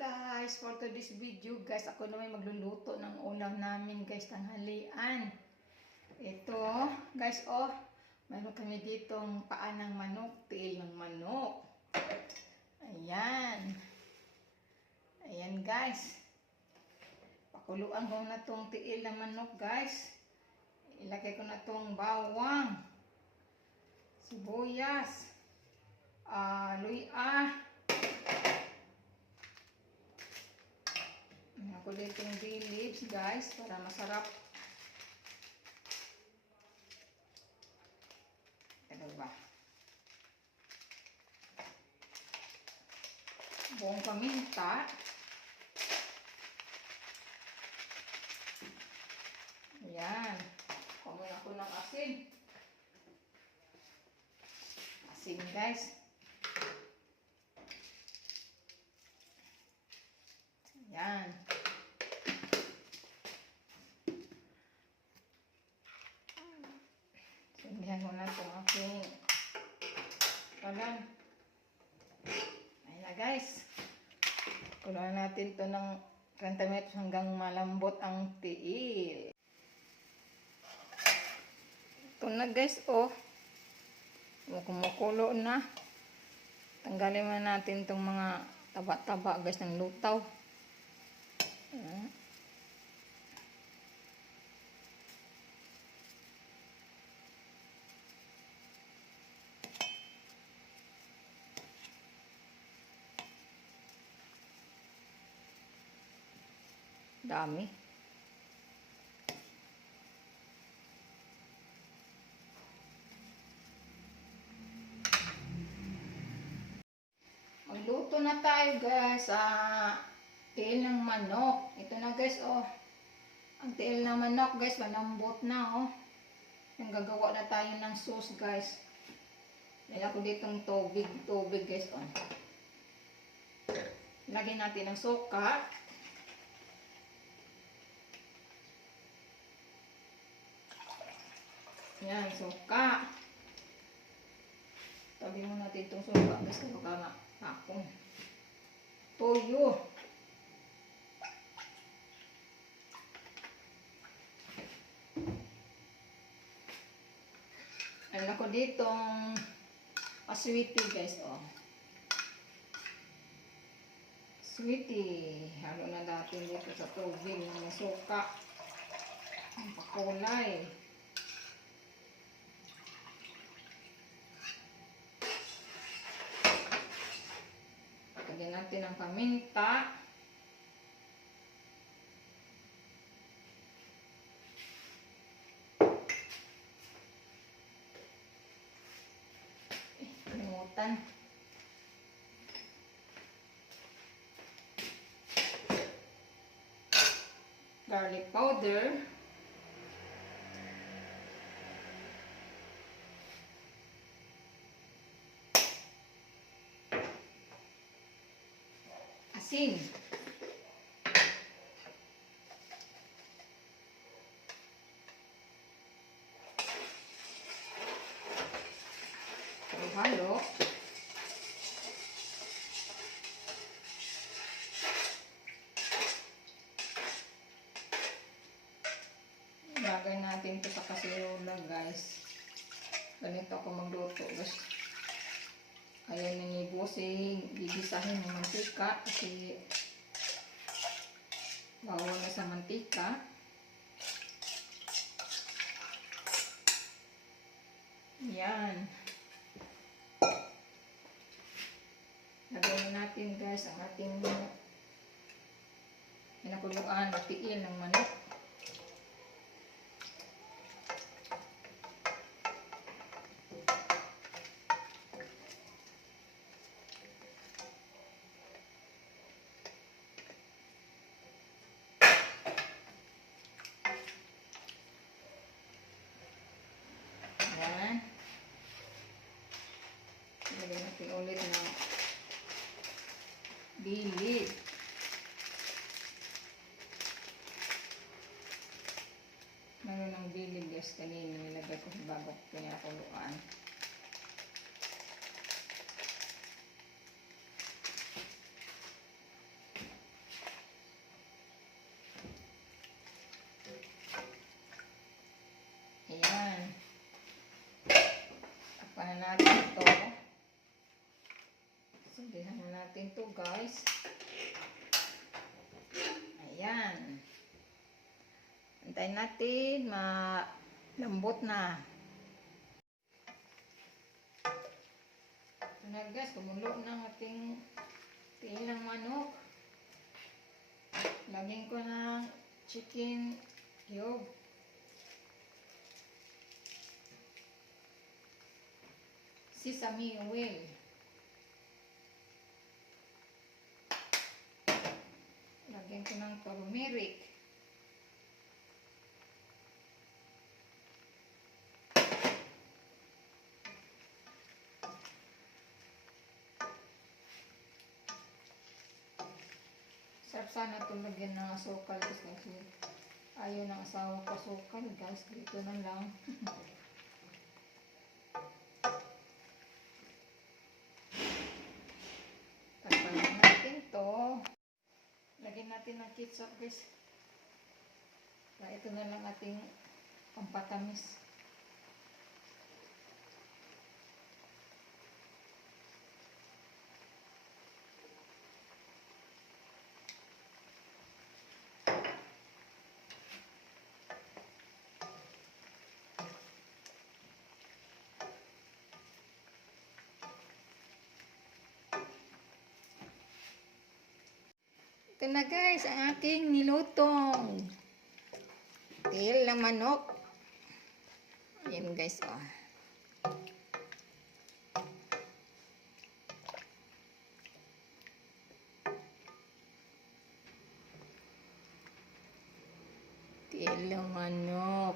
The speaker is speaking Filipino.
guys, for today's video guys, ako naman magluluto ng ulam namin guys, tanghalian. Ito guys, mayroon kami ditong paa ng manok, tiil ng manok. Ayan. Ayan guys. Pakuluan ko na tong tiil ng manok guys. Ilagay ko na tong bawang, sibuyas, luya. Ako dito yung bay leaves guys para masarap. Ano ba? Buong paminta. Ayan. Kumun ako ng asin. Asin guys. Ayan. Sindihan ko na itong aking kalan. Ayan na guys. Kuluan natin ito ng 30 minutes hanggang malambot ang tiil. Ito na guys, kumukulo na. Tanggalin mo natin itong mga taba-taba guys ng lutaw. Dami. Magluto na tayo guys sa tiil ng manok. Ito na guys, ang tiil ng manok guys, malambot na Yung gagawa na tayo ng sauce guys. Lagyan ko ditong tubig guys, Lagyan natin ng suka. Yan, suka. Tabi mo natin itong suka guys, kapag akong toyo. Alam ko ditong sweetie guys, Sweetie. Halo na natin dito sa tubig ng suka. Ang pakulay. Lagyan natin ang paminta. Kalimutan. Garlic powder. Asin. Halo. Ilagay natin ito sa kasirola guys. Ganito ako magluto guys. Ayaw na busing gigisahin ng mantika kasi bawal na sa mantika. Yan. Lagyan natin guys ang ating pinakuluan na tiil ng manok. Ayan. Lagyan natin ulit ng bilid. Meron ng bilid guys kanina. Nilagay ko sa bago pinakuluan. natin to guys. Ayan. Antayin natin malambot na. Ito na guys, kumulo ng ating tiil ng manok. Lagyan ko ng chicken cube. Sesame oil. Lagyan ko ng turmeric. Sarap sana ito lagyan ng asukal kasi ayaw ng asawa ko asukal guys. Dito na lang. Takpan natin to. Lagyan natin ng ketchup guys. Ito na lang ating pampatamis. Ito na guys, ang aking nilutong tiil ng manok. Ayan guys, oh. Tiil ng manok.